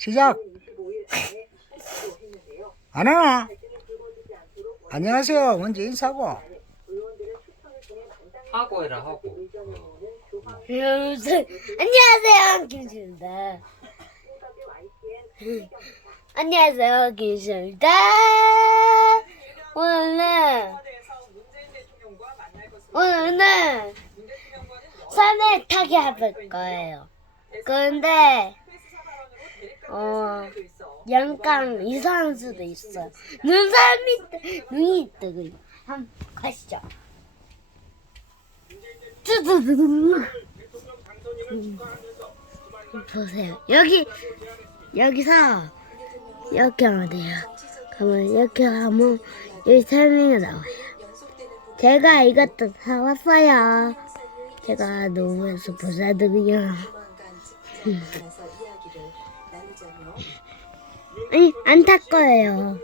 시작. 안 하나? 안녕하세요. 먼저 인사하고. 하고 해라 하고. 여러분, 안녕하세요, 김수입니다. 안녕하세요, 김수입니다. 오늘은, 오늘은 산을 타게 해볼 거예요. 그런데, 어, 약간 이상할 수도 있어요. 눈사람이, 눈이 뜨고, 있- 한번 가시죠. 뚜두두두. 음. 보세요. 여기 여기서 이렇게 하면 돼요. 그러면 이렇게 하면 여기 설명이 나와요. 제가 이것도 사왔어요. 제가 너무해서 보사드고요. 아니 안 탈 거예요.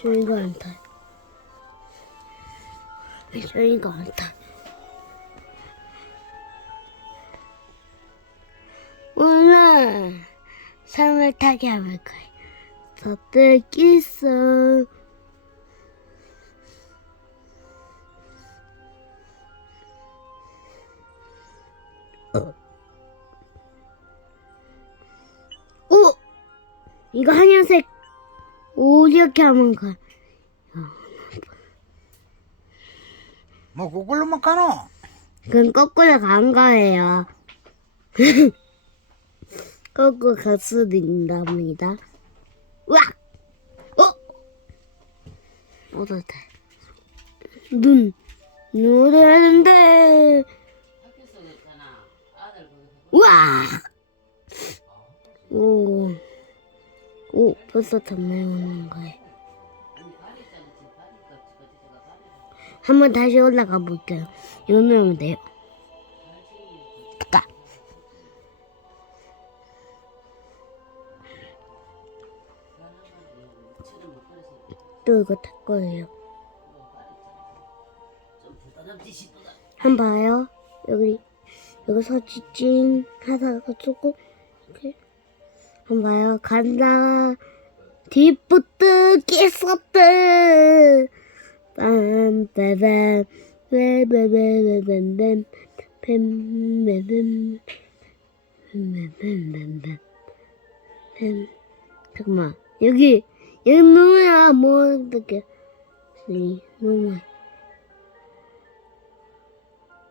저희가 안 타. 저희가 안 타. 오늘 삶을 타게 하면 거예요. 서뜯기 있 이거 하얀색 오 이렇게 하면 가. 뭐 그걸로만 가노? 그건 거꾸로 간 거예요. 거꾸로 갈 수도 있답니다. 으악! 어? 어떨 때? 눈. 눈 어디 하는데? 우와! 오. 오, 벌써 담배 오는 거예요. 한번 다시 올라가 볼게요. 누르면 돼요. 딱. 또 이거 탈 거예요. 한번 봐요. 여기 여기서 지진 하다가 조금 봐요. 간다. 뒷부트 끼었다. 빰빠밤. 빰빰빰빰빰 빰 빰빰빰 빰빰빰빰 빰 잠깐만. 여기 여기 누구야? 뭐 어떻게? 여기 누구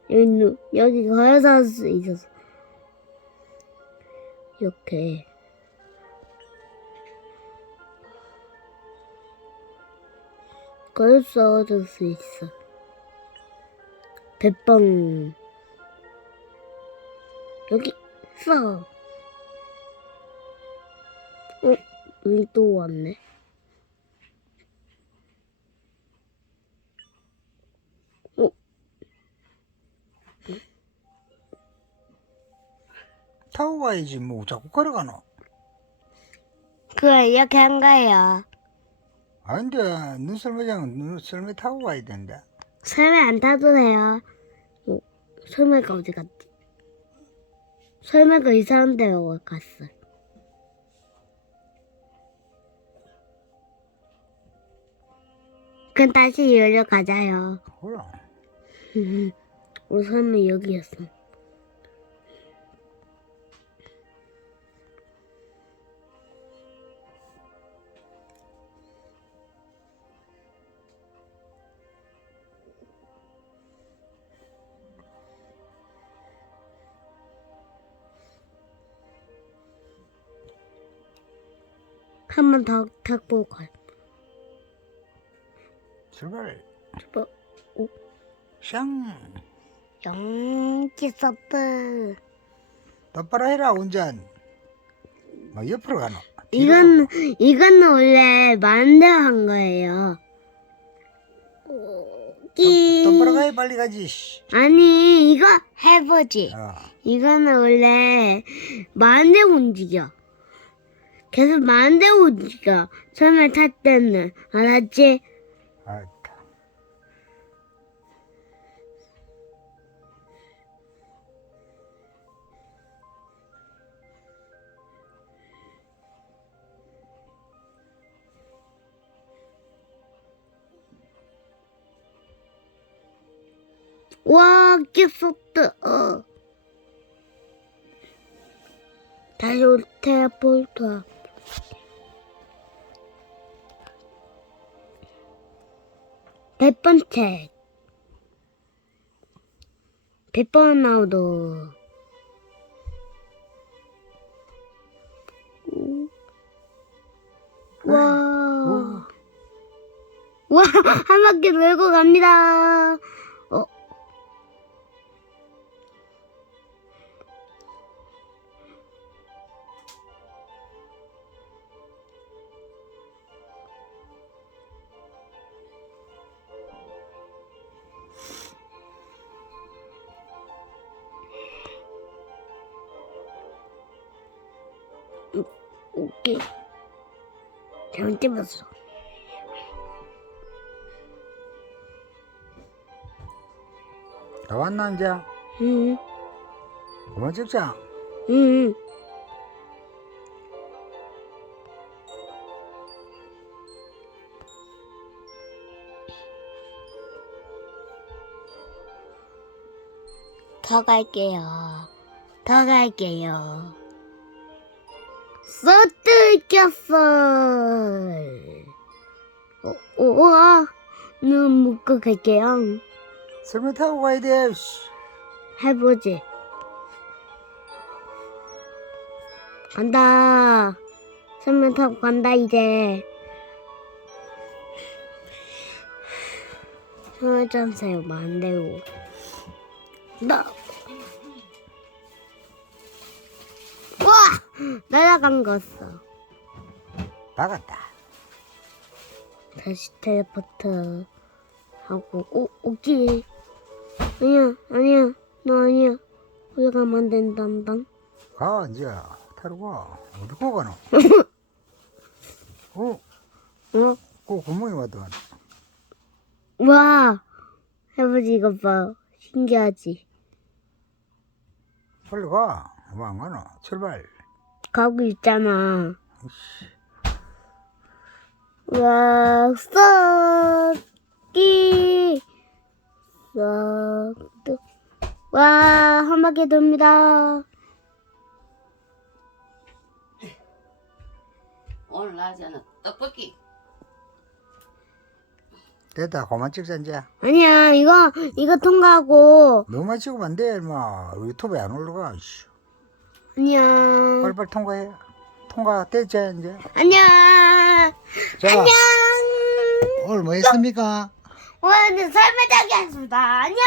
여기 누 여기 가야사 할수 있었어 이렇게 걸 써줄 수 있어. 대빵. 여기 써. 어, 여기 또 왔네. 어, 타고 가야지 뭐 자꾸 걸어가노? 그래, 이렇게 한 거예요. 아닌데 눈썰매장은 눈썰매 타고 가야 된다. 설마 안 타도 돼요. 어, 설마가 어디 갔지? 설마가 이상한 데로 갔어. 그럼 다시 여기로 가자요. 그래. 우리 설마 여기였어. 한 번 더 타고 가. 출발. 뭐, 샹. 영기 서프. 똑바로 해라 운전. 뭐 옆으로 가노? 이건 이건 원래 만들어 한 거예요. 끼. 똑바로 가야 빨리 가지. 씨. 아니 이거 해보지. 어. 이거는 원래 만들고 움직여. 계속 말안 되고 니가 처음에 탈 때는 알았지? 알았다. 와, 깼었다. 어. 다시 올 테레포터. 백 번째 백번 아웃도 와. 와, 한 바퀴 돌고 갑니다. 오케이. 잘못 집었어. 다 왔나 이제? 응, 그만 찍자. 응. 더 갈게요. 더 갈게요. 써뜯겼어. 어, 어, 우와. 눈 묶고 갈게요. 설마 타고 가야 돼. 씨. 해보지. 간다. 선물 타고 간다, 이제. 소전 사요, 만대고. 나. 날아간 거 없어. 박았다. 다시 텔레포트 하고, 오, 오기. 아니야, 아니야, 너 아니야. 올라가면 안 된단다. 가 이제 타러 가. 어디 고 가노? 어? 어? 그 구멍이 왔다. 와, 해보지 이거 봐. 신기하지. 빨리 가. 왜안 가노? 출발. 가고 있잖아. 와, 썩기. 썩. 와, 한 바퀴 돕니다. 오늘 낮에는 떡볶이 됐다. 그만 찍자 이제. 아니야, 이거, 이거 통과하고. 너만 찍으면 안 돼, 임마. 유튜브에 안 올라가. 씨. 아니야. 빨리빨리 통과해. 통과 됐지, 이제. 안녕. 자, 안녕. 오늘 뭐 했습니까? 오늘은 설매장이었습니다. 안녕.